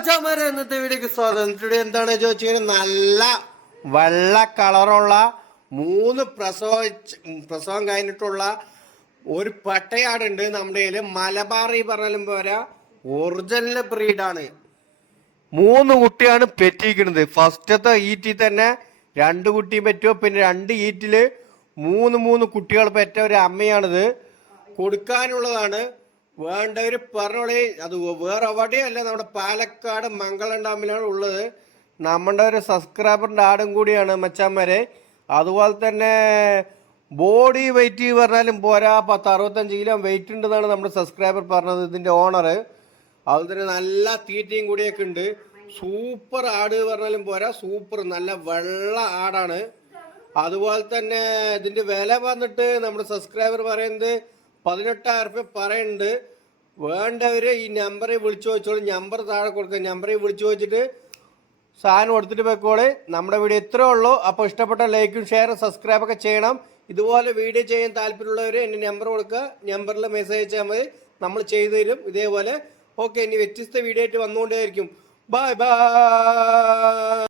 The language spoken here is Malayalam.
മച്ചാമാരെ ഇന്നത്തെ വീഡിയോക്ക് സ്വാഗതം. എന്താണ് ചോദിച്ചാൽ നല്ല വെള്ള കളറുള്ള 3 പ്രസവം കഴിഞ്ഞിട്ടുള്ള ഒരു പട്ടയാടുണ്ട് നമ്മുടെ കയ്യില്. മലബാറി പറഞ്ഞാലും പോരാ, ഒറിജിനൽ ബ്രീഡാണ്. 3 കുട്ടിയാണ് പെറ്റിരിക്കുന്നത്. ഫസ്റ്റത്തെ ഈറ്റിൽ തന്നെ 2 കുട്ടിയും പറ്റുമോ, പിന്നെ 2 ഈറ്റില് 3 കുട്ടികൾ പെറ്റ ഒരു അമ്മയാണിത്. കൊടുക്കാനുള്ളതാണ്. വേണ്ടവർ പറഞ്ഞോളി. അത് വേറെ എവിടെയല്ല, നമ്മുടെ പാലക്കാട് മംഗളം ഡാമിലാണ് ഉള്ളത്. നമ്മുടെ ഒരു സബ്സ്ക്രൈബറിൻ്റെ ആടും കൂടിയാണ് മച്ചാന്മാരെ. അതുപോലെ തന്നെ ബോഡി വെയിറ്റ് പറഞ്ഞാലും പോരാ, 65 കിലോ വെയിറ്റ് ഉണ്ടെന്നാണ് നമ്മുടെ സബ്സ്ക്രൈബർ പറഞ്ഞത്, ഇതിൻ്റെ ഓണർ. അതുപോലെ തന്നെ നല്ല തീറ്റയും കൂടിയൊക്കെ ഉണ്ട്. സൂപ്പർ ആട് പറഞ്ഞാലും പോരാ, സൂപ്പർ നല്ല വെള്ള ആടാണ്. അതുപോലെ തന്നെ ഇതിൻ്റെ വില വന്നിട്ട് നമ്മുടെ സബ്സ്ക്രൈബർ പറയുന്നത് 18,000 രൂപ പറയുന്നുണ്ട്. വേണ്ടവർ ഈ നമ്പറിൽ വിളിച്ചു ചോദിച്ചോളൂ. നമ്പർ താഴെ കൊടുക്കുക. നമ്പറിൽ വിളിച്ചു ചോദിച്ചിട്ട് സാധനം കൊടുത്തിട്ട് പോയിക്കോളെ. നമ്മുടെ വീഡിയോ ഇത്രേ ഉള്ളൂ. അപ്പോൾ ഇഷ്ടപ്പെട്ട ലൈക്കും ഷെയറും സബ്സ്ക്രൈബൊക്കെ ചെയ്യണം. ഇതുപോലെ വീഡിയോ ചെയ്യാൻ താല്പര്യമുള്ളവർ എൻ്റെ നമ്പർ കൊടുക്കുക. നമ്പറിൽ മെസ്സേജ് അയച്ചാൽ മതി, നമ്മൾ ചെയ്തു തരും ഇതേപോലെ. ഓക്കെ, ഇനി വ്യത്യസ്ത വീഡിയോ ആയിട്ട് വന്നുകൊണ്ടേയിരിക്കും. Bye by.